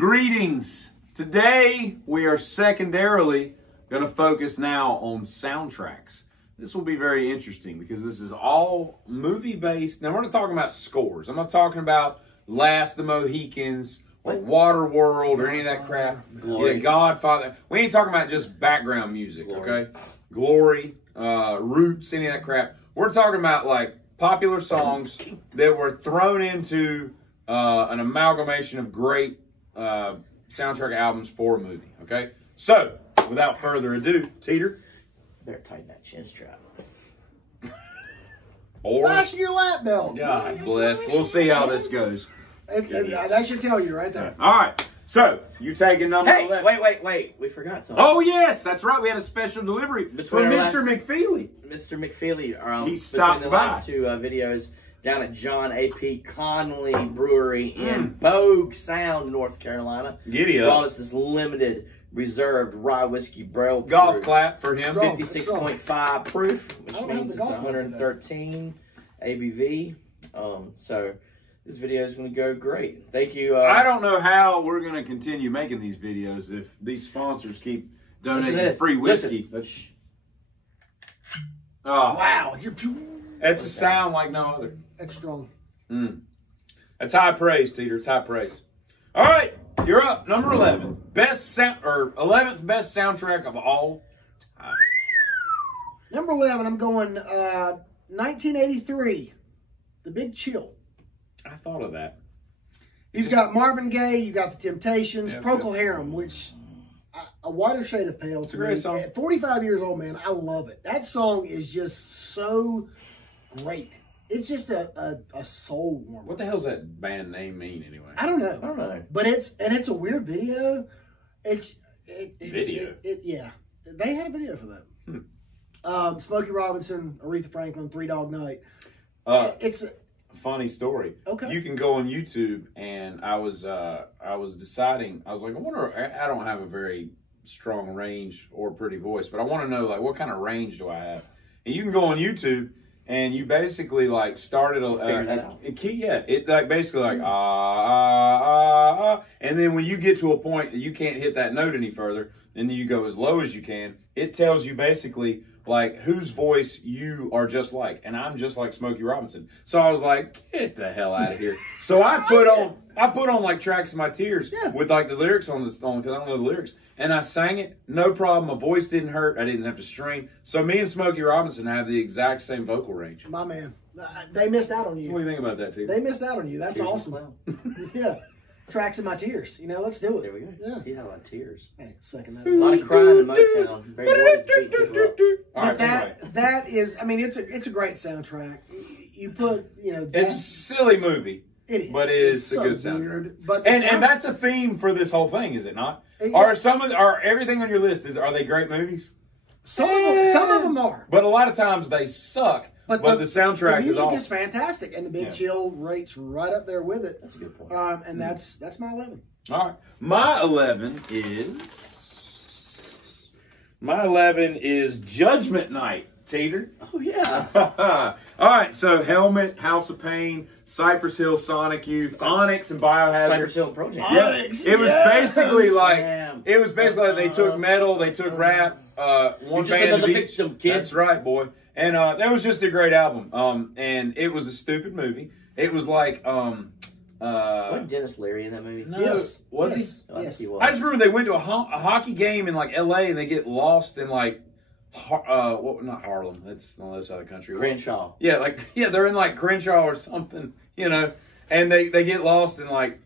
Greetings. Today we are secondarily going to focus now on soundtracks. This will be very interesting because this is all movie based. Now we're not talking about scores. I'm not talking about Last of the Mohicans or Waterworld or any of that crap. Yeah, Godfather. We ain't talking about just background music, okay? Glory, Roots, any of that crap. We're talking about like popular songs that were thrown into an amalgamation of great soundtrack albums for a movie, okay? So, without further ado, Teeter. Better tighten that chin strap. Or fasten your lap belt. God bless. We'll see how this goes. That should tell you right there. All right. So, you taking number 11. Wait. We forgot something. Oh, yes. That's right. We had a special delivery from Mr. McFeely. Mr. McFeely. He stopped the by. last two videos down at John A.P. Conley Brewery in Bogue Sound, North Carolina. Giddy up. Brought us this limited reserved rye whiskey barrel golf proof. clap for him. 56.5 proof, which means it's 113 ABV. So this video is going to go great. Thank you. I don't know how we're going to continue making these videos if these sponsors keep donating free whiskey. Oh, wow. It's a sound like no other. That's strong. That's high praise, Teeter. It's high praise. All right, you're up. Number 11. 11th best soundtrack of all time. Number 11, I'm going 1983, The Big Chill. I thought of that. You've got Marvin Gaye, you've got The Temptations, Procol Harum, which a whiter shade of pale. It's a great song. At 45 years old, man, I love it. That song is just so great. It's just a soul warmer. What the hell's that band name mean anyway? I don't know. But it's a weird video. Video? Yeah. They had a video for that. Smokey Robinson, Aretha Franklin, Three Dog Night. It's a funny story. Okay. You can go on YouTube, and I was deciding. I was like, I don't have a very strong range or pretty voice, but I want to know like what kind of range do I have? And you can go on YouTube, and you basically like started a key. Yeah, it like basically like and then when you get to a point that you can't hit that note any further, and then you go as low as you can. It tells you basically like whose voice you are just like, and I'm just like Smokey Robinson. So I was like, get the hell out of here. So I put on like Tracks of My Tears with like the lyrics on the song because I don't know the lyrics, and I sang it, no problem. My voice didn't hurt. I didn't have to strain. So me and Smokey Robinson have the exact same vocal range. My man, they missed out on you. What do you think about that, too? They missed out on you. That's awesome. Yeah. Tracks of My Tears. You know, let's do it. There we go. Yeah. He had a lot of tears. Hey, second that. A lot of crying in Motown. Very worried to beat people up. All right, that is, I mean, it's a great soundtrack. You put, you know, it's a silly movie. It is, but it is a good soundtrack. But and that's a theme for this whole thing, is it not? Are everything on your list are they great movies? Some of them are, but a lot of times they suck. But the soundtrack is awesome. The music is fantastic, and The Big Chill rates right up there with it. That's a good point. And that's my 11. All right, my 11 is Judgment Night. Teeter. Oh yeah. All right, so Helmet, House of Pain, Cypress Hill, Sonic Youth, Onyx, and Biohazard. Cypress Hill Project. Yeah, Onyx, it was basically like they took metal, they took rap, one band of each. Victim, kid. That's right, boy. And that was just a great album. And it was a stupid movie. It was like wasn't Dennis Leary in that movie? No, yes. Was he? Yes. He was. I just remember they went to a hockey game in like LA and they get lost in like not Harlem. That's on the other side of the country. Crenshaw. Yeah, they're in like Crenshaw or something, you know, and they get lost in like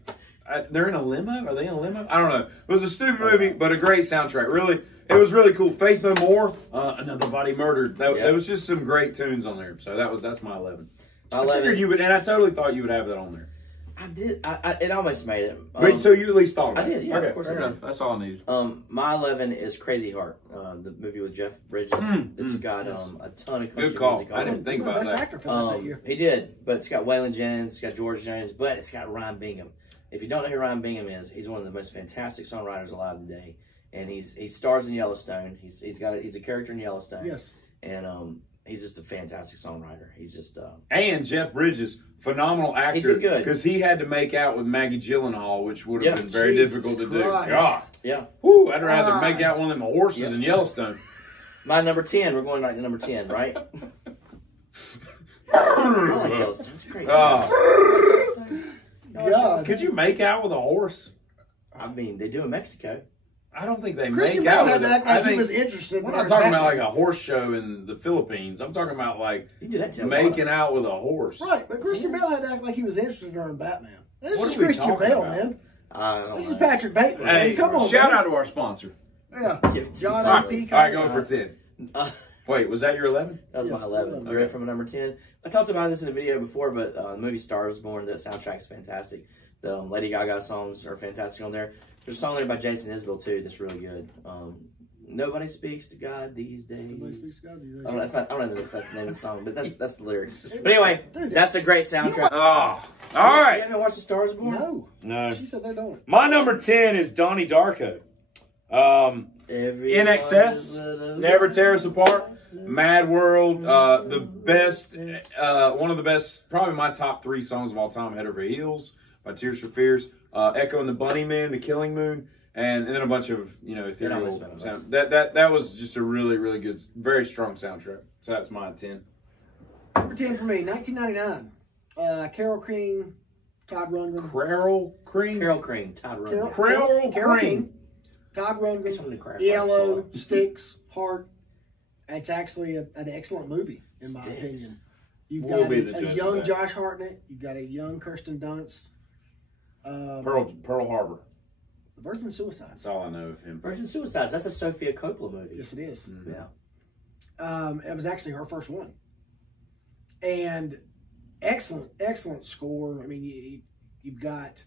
they're in a limo. Are they in a limo? I don't know. It was a stupid movie, but a great soundtrack. Really, it was really cool. Faith No More, Another Body Murdered. There was just some great tunes on there. So that's my 11. I figured you would, and I totally thought you would have that on there. I did. It almost made it. Wait, so you at least thought about it? I did, yeah. Okay, of course I did. That's all I needed. My 11 is Crazy Heart, the movie with Jeff Bridges. It's got a ton of country good call. music. I didn't think about that. Actor for that year. He did, but it's got Waylon Jennings, it's got George Jones, but it's got Ryan Bingham. If you don't know who Ryan Bingham is, he's one of the most fantastic songwriters alive today, and he stars in Yellowstone. He's a character in Yellowstone. Yes, and he's just a fantastic songwriter. He's just and Jeff Bridges, phenomenal actor. He did good because he had to make out with Maggie Gyllenhaal, which would have been very difficult to do. God, yeah. Woo, I'd rather make out one of them horses in Yellowstone. My number 10. We're going right to number 10, right? I like Yellowstone. It's a great song. God. Could you make out with a horse? I mean, they do in Mexico. I don't think they Christian make out Bale had with to it. act like I he think was interested. we're not talking about like a horse show in the Philippines. I'm talking about like You do that to making out with a horse. Right, but Christian Bale had to act like he was interested during Batman. This What is are we Christian talking Bale, about? man. This is know. Patrick Bateman. Hey, man. Come on, shout man. out to our sponsor. Yeah, John All right, A. all right, going for 10. Uh, Wait, was that your 11? That was Yes, my 11. 11. You ready for my number 10? I talked about this in a video before, but the movie Star Was Born, the soundtrack's fantastic. The Lady Gaga songs are fantastic on there. There's a song there by Jason Isbell, too, that's really good. Nobody speaks to God these days. Nobody speaks to God these days. I don't know if that's the name of the song, but that's the lyrics. But anyway, Dude, that's a great soundtrack. Oh, all You right. haven't watched The Star Is Born? No, No. she said they're doing it. My number 10 is Donnie Darko. In Excess, Never Tear Us Apart, Mad World, the best, one of the best, probably my top 3 songs of all time, Head Over Heels by Tears for Fears, Echo and the Bunnymen, The Killing Moon, and then a bunch of, ethereal sound. That was just a really, really good, very strong soundtrack. So that's my 10. Number 10 for me, 1999. Carol King, Todd Rundgren. Carol Cream? Carol Cream, Todd Rundgren. Carol Carol Cream. King, Todd Something to Rundgren, cry Yellow, about. Sticks, Heart. It's actually an excellent movie, in my Sticks. opinion. You've We'll got be the a judge of young that. Josh Hartnett. You've got a young Kirsten Dunst. Pearl Harbor. Virgin Suicides. That's all I know of him. Virgin Suicides, that's a Sofia Coppola movie. Yes, it is. Yeah. It was actually her first one. And excellent score. I mean, you've got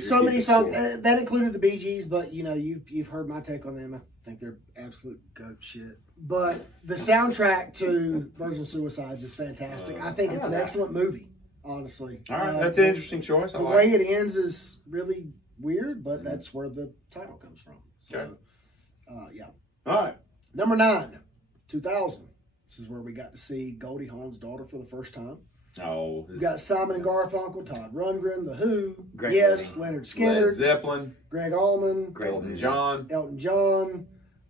so many songs. That included the Bee Gees, but, you've heard my take on them. I think they're absolute goat shit. But the soundtrack to Virgin Suicides is fantastic. I think it's an excellent movie, honestly. All right, that's an interesting choice. I The like way it. it ends is really weird, but that's where the title comes from. So, yeah. All right. Number 9, 2000. This is where we got to see Goldie Hawn's daughter for the first time. Oh, We got Simon and Garfunkel, Todd Rundgren, The Who, Great Yes, movie. Leonard Led Skinner, Zeppelin, Greg Allman, Great Elton movie. John, Elton John.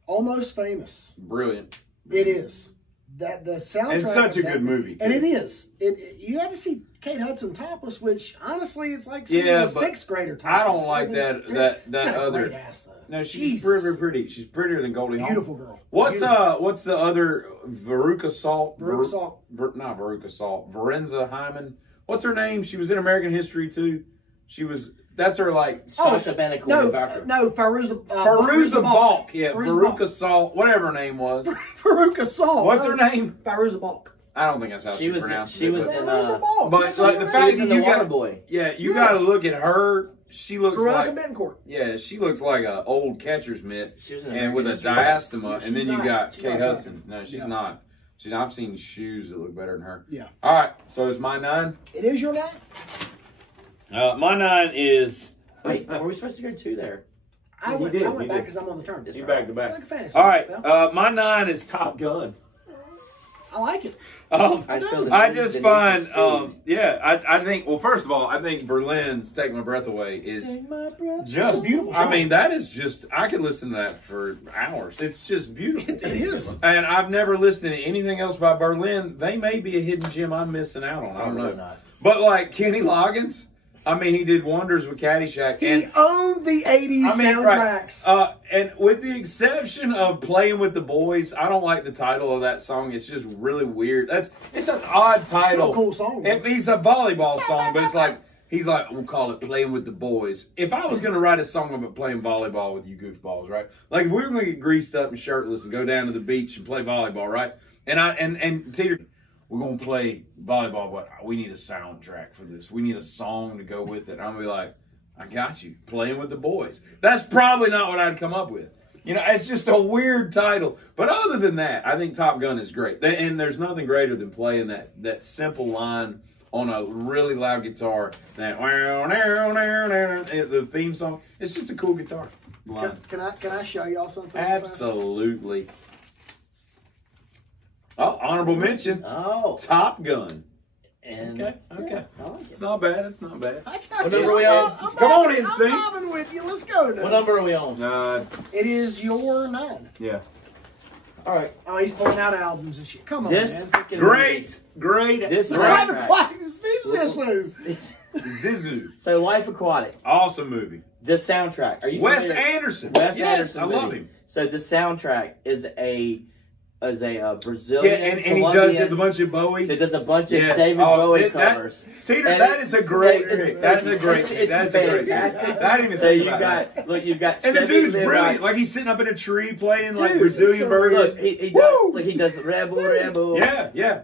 Almost Famous. brilliant. It is. That the soundtrack. It's such a of that- good movie, and too. it is. You got to see Kate Hudson topless, which honestly, it's like seeing Yeah, a but 6th grader topless. I don't like It is- that she's got a other. great ass though. No, she's Jesus. very pretty. She's prettier than Goldie Hawn. Beautiful girl. What's Beautiful. what's the other Veruca Salt? Veruca Salt. Not Veruca Salt. Varenza Hyman. What's her name? She was in American History too. She was. That's her like. Sasha Baron No, Cohen. no, Faruza Balk. Yeah, Faruza Veruca Salt. Whatever her name was. Faruza Salt. What's her name? Faruza Balk. I don't think that's how she was pronounced she it. was but- in Faruza Balk. But Yes, like the yes. fact She was that in The you got Waterboy. yeah, you Yes. got to look at her. She looks Veronica like Betancourt. yeah, she looks like an old catcher's mitt, She was in and with a American History. diastema, Yeah, and then she's you not- got she's Kate not Hudson. No, she's Yeah. not. I've seen shoes that look better than her. Yeah. All right, so is my 9. It is your 9? My 9 is Wait, were we supposed to go 2 there? I You went, did, I you went back did. because I'm on the turn. It's you right. back to It's back. like a fantasy. All right, Well, my 9 is Top Gun. I like it. I feel the I need- just the need find, for speed. I think. Well, first of all, I think Berlin's "Take My Breath Away" is Take my breath just beautiful I song. mean, that is just. I could listen to that for hours. It's just beautiful. It is. And I've never listened to anything else by Berlin. They may be a hidden gem I'm missing out on. I don't Probably know. not. But like Kenny Loggins, I mean, he did wonders with Caddyshack. He And owned the 80s soundtracks. and with the exception of Playing with the Boys, I don't like the title of that song. It's just really weird. It's an odd title. Still a cool song, though. He's a volleyball song, but it's like he's like, we'll call it Playing with the Boys. If I was gonna write a song about playing volleyball with you goofballs, right? Like if we were gonna get greased up and shirtless and go down to the beach and play volleyball, right? And Teeter, we're gonna play volleyball, but we need a soundtrack for this. We need a song to go with it. And I'm gonna be like, I got you, Playing with the Boys. That's probably not what I'd come up with. It's just a weird title. But other than that, I think Top Gun is great. And there's nothing greater than playing that simple line on a really loud guitar. That the theme song. It's just a cool guitar line. Can I show y'all something? Absolutely. Oh, honorable mention. Oh. Top Gun. And Okay. yeah, I like it. It's not bad. It's not bad. What number are we on? Come on in, I'm see. bobbing with you. Let's go now. What number are we on? It is your 9. Yeah. All right. Oh, he's pulling out albums and shit. Come on, This man. freaking Great. This Life soundtrack. Aquatic, Steve Zissou. Zizu. So Life Aquatic, Awesome movie. the soundtrack. Are you Wes familiar? Anderson. Wes Yes, Anderson. I love movie. him. So the soundtrack is a Brazilian. Yeah, and he does Colombian it a bunch of Bowie. that does a bunch of Yes. David Oh, Bowie that- covers. Teeter, And that is a great it's- pick. That's a great pick. It's That's a great pick. fantastic. I didn't even So think you about that. got you've got And the 70 dude's midnight- brilliant. Like he's sitting up in a tree playing like Dude, Brazilian so burgers. Look, he Woo! does like he does Rebel. Yeah.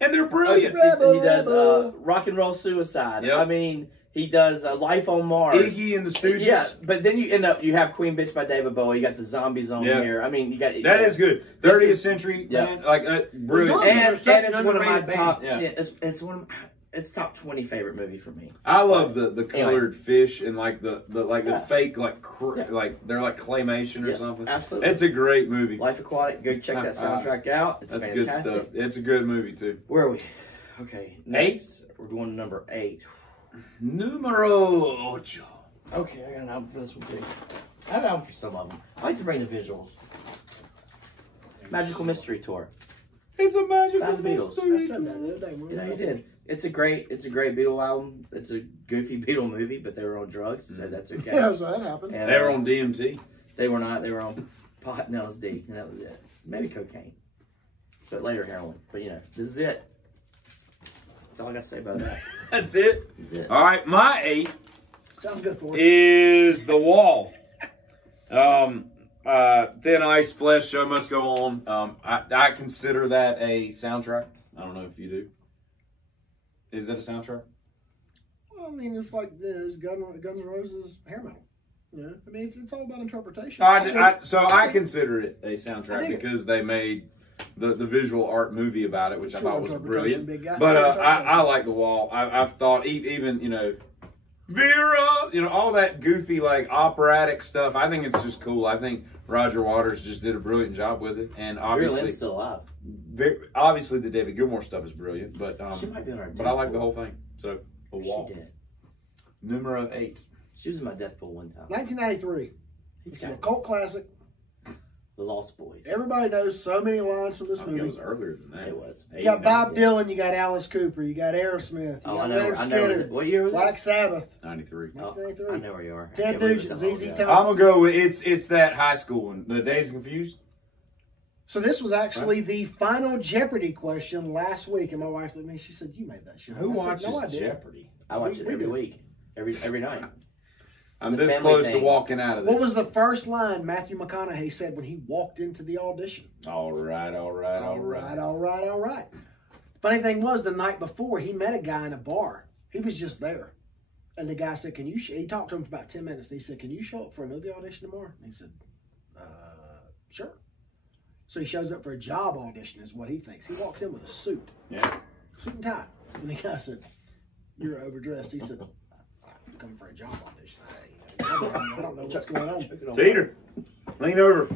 And they're brilliant. He does Rock and Roll Suicide. Yep. I mean, he does Life on Mars. Iggy and the Stooges. Yeah, but then you end up you have Queen Bitch by David Bowie. You got the Zombies on Yeah. here. I mean, you got That is good. This 30th is- century, yeah. man. Like, brilliant. Zombies and are such it's an one of my underrated top. band. Yeah. It's one of it's top 20 favorite movie for me. I love the colored Anyway. fish and like the Yeah. fake like Yeah. like they're like claymation or Yeah, something. absolutely. It's a great movie. Life Aquatic. Go check that soundtrack out. It's That's fantastic. good stuff. It's a good movie too. Where are we? Okay, next we're going to number 8. Numero ocho. Okay, I got an album for this one too. I have an album for some of them. I like to bring the visuals. Magical Mystery Tour. It's a magical Found the Beatles. mystery. I said that the other day. Yeah, you did. It's a great Beatle album. It's a goofy Beatle movie, but they were on drugs, so that's okay. Yeah, so that happened. And, They were on DMT. They were not. They were on pot and LSD, and that was it. Maybe cocaine, but later heroin. But you know, this is it. That's all I got to say about that. That's it. That's it. All right, my 8 Sounds good for us. is The Wall. Thin Ice, Flesh, Show Must Go On. I consider that a soundtrack. I don't know if you do. Is that a soundtrack? Well, I mean, it's like it's Guns N' Roses hair metal. Yeah, I mean, it's all about interpretation. So I consider it a soundtrack dig it. because they made the visual art movie about it, which I Sure, thought was interpretation, brilliant. big guy. But Sure, I interpretation. like The Wall. I've thought even Vera, all that goofy like operatic stuff. I think it's just cool. I think Roger Waters just did a brilliant job with it, and Vera obviously, Lynn's still alive. obviously the David Gilmour stuff is brilliant. But She might be on our. but I like the whole thing. So The Wall, She did. numero 8. She was in my death pool one time. 1993. He's It's a got cult classic. The Lost Boys. Everybody knows so many lines from this I think it movie. was earlier than that. It was. You got Bob Dylan, you got Alice Cooper, you got Aerosmith, you Oh, got I know. Leonard I know. Skinner, What year was Black that? Sabbath, 93. Oh, 1993. I know where you are. I Ted can't believe Nugent, it's that long ZZ ago. Top. I'm gonna go with it's that high school one, the Days Confused. So this was actually the final Jeopardy question last week, and my wife looked at me. She said, "You made that shit." Who I said, watches "No, I didn't." Jeopardy? I watch it We every do. week, every night. I'm It's a this family close to thing. walking out of this. What was the first line Matthew McConaughey said when he walked into the audition? All right. All right. Funny thing was, the night before, he met a guy in a bar. He was just there. And the guy said, "Can you?" He talked to him for about 10 minutes. And he said, "Can you show up for a movie audition tomorrow?" And he said, "Sure." So he shows up for a job audition, is what he thinks. He walks in with a suit, Yeah. suit and tie. And the guy said, "You're overdressed." He said, "I'm coming for a job audition. I don't know what's going on." Peter, lean over.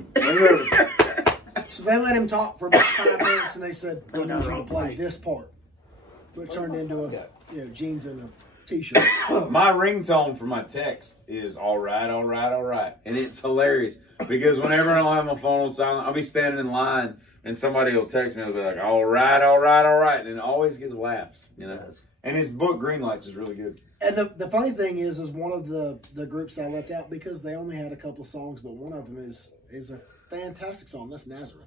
So they let him talk for about 5 minutes, and they said, "I need you to play this part." Which turned into a jeans and a t-shirt. My ringtone for my text is all right, and it's hilarious because whenever I don't have my phone on silent, I'll be standing in line and somebody will text me and they'll be like, all right, and it always gets laughs, And his book Green Lights is really good. And the funny thing is one of the groups I left out because they only had a couple of songs, but one of them is a fantastic song. That's Nazareth,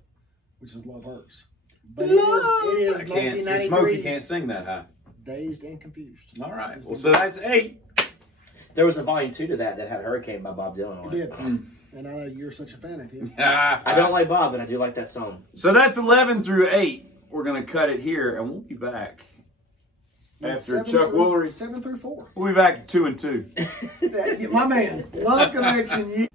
which is Love Hurts. But it is I can't. 1993's Smokey can't sing that high. Dazed and Confused. All right. Well, so that's 8. There was a volume 2 to that had Hurricane by Bob Dylan on It it. did. And I know you're such a fan of his. I don't like Bob, but I do like that song. So that's 11 through 8. We're gonna cut it here, and we'll be back after Chuck Woolery. 7 through 4. We'll be back at 2 and 2. My man, Love Connection.